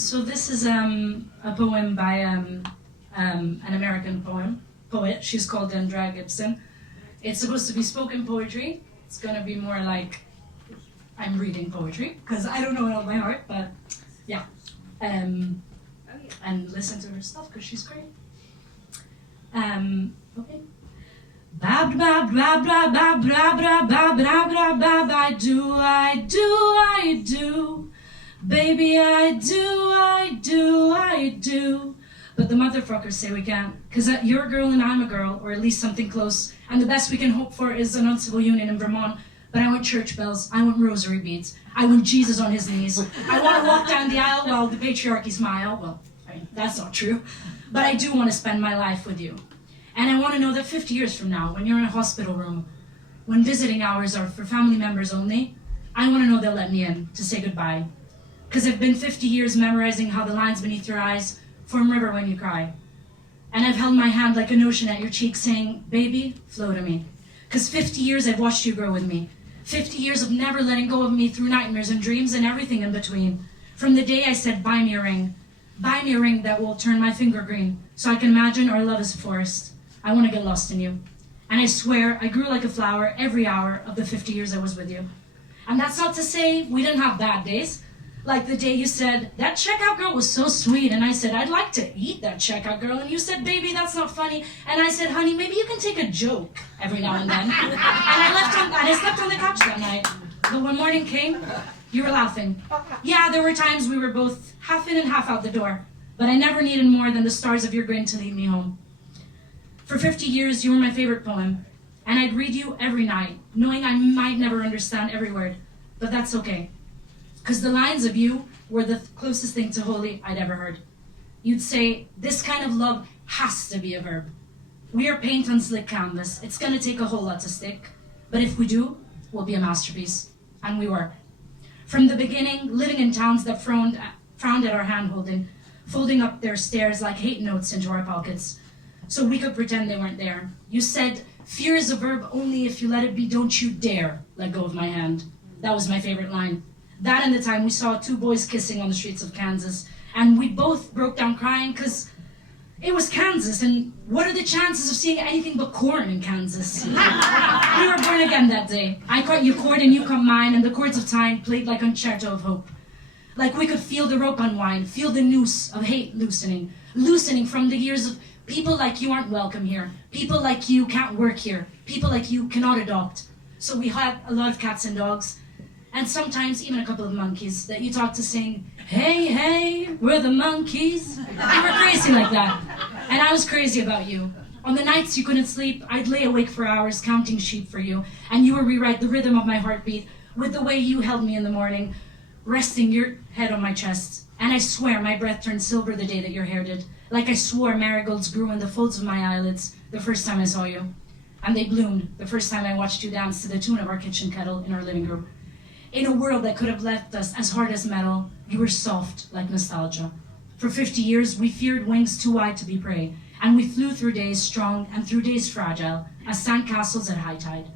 So this is a poem by an American poet. She's called Andrea Gibson. It's supposed to be spoken poetry. It's gonna be more like I'm reading poetry because I don't know it all by heart, but yeah. And listen to her stuff because she's great. Okay. Ba ba blah blah blah blah blah blah blah blah blah. I do, baby, I do. But the motherfuckers say we can't, cause you're a girl and I'm a girl, or at least something close. And the best we can hope for is an uncivil union in Vermont. But I want church bells, I want rosary beads, I want Jesus on his knees. I want to walk down the aisle while the patriarchy smile. Well, I mean, that's not true. But I do want to spend my life with you. And I want to know that 50 years from now, when you're in a hospital room, when visiting hours are for family members only, I want to know they'll let me in to say goodbye. Because I've been 50 years memorizing how the lines beneath your eyes form river when you cry. And I've held my hand like an ocean at your cheek saying, baby, flow to me. Because 50 years I've watched you grow with me. 50 years of never letting go of me through nightmares and dreams and everything in between. From the day I said, buy me a ring that will turn my finger green, so I can imagine our love is a forest. I want to get lost in you. And I swear I grew like a flower every hour of the 50 years I was with you. And that's not to say we didn't have bad days. Like the day you said, that checkout girl was so sweet. And I said, I'd like to eat that checkout girl. And you said, baby, that's not funny. And I said, honey, maybe you can take a joke every now and then. And I slept on the couch that night. But when morning came, you were laughing. Yeah, there were times we were both half in and half out the door. But I never needed more than the stars of your grin to lead me home. For 50 years, you were my favorite poem. And I'd read you every night, knowing I might never understand every word. But that's okay. Because the lines of you were the closest thing to holy I'd ever heard. You'd say, this kind of love has to be a verb. We are paint on slick canvas. It's going to take a whole lot to stick. But if we do, we'll be a masterpiece. And we were. From the beginning, living in towns that frowned at our hand-holding, folding up their stairs like hate notes into our pockets, so we could pretend they weren't there. You said, fear is a verb only if you let it be, don't you dare let go of my hand. That was my favorite line. That and the time we saw two boys kissing on the streets of Kansas, and we both broke down crying because it was Kansas, and what are the chances of seeing anything but corn in Kansas? We were born again that day. I caught your chord and you caught mine, and the chords of time played like concerto of hope. Like we could feel the rope unwind, feel the noose of hate loosening from the years of people like you aren't welcome here, people like you can't work here, people like you cannot adopt. So we had a lot of cats and dogs, and sometimes even a couple of monkeys that you talked to sing, hey, hey, we're the monkeys. You were crazy like that. And I was crazy about you. On the nights you couldn't sleep, I'd lay awake for hours counting sheep for you, and you would rewrite the rhythm of my heartbeat with the way you held me in the morning, resting your head on my chest. And I swear my breath turned silver the day that your hair did, like I swore marigolds grew in the folds of my eyelids the first time I saw you. And they bloomed the first time I watched you dance to the tune of our kitchen kettle in our living room. In a world that could have left us as hard as metal, you were soft like nostalgia. For 50 years, we feared wings too wide to be prey, and we flew through days strong and through days fragile as sandcastles at high tide.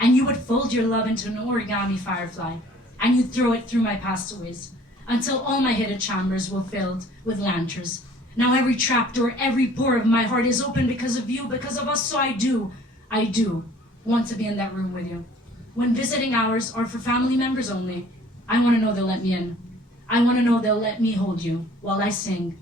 And you would fold your love into an origami firefly, and you'd throw it through my pastaways, until all my hidden chambers were filled with lanterns. Now every trapdoor, every pore of my heart is open because of you, because of us, so I do want to be in that room with you. When visiting hours are for family members only, I want to know they'll let me in. I want to know they'll let me hold you while I sing.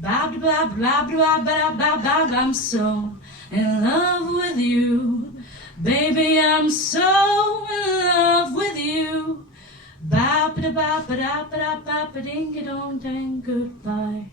Ba ba blah blah blah blah blah. I'm so in love with you, baby. I'm so in love with you. Ba ba ba ba ba ba ba ba ding dong dang goodbye.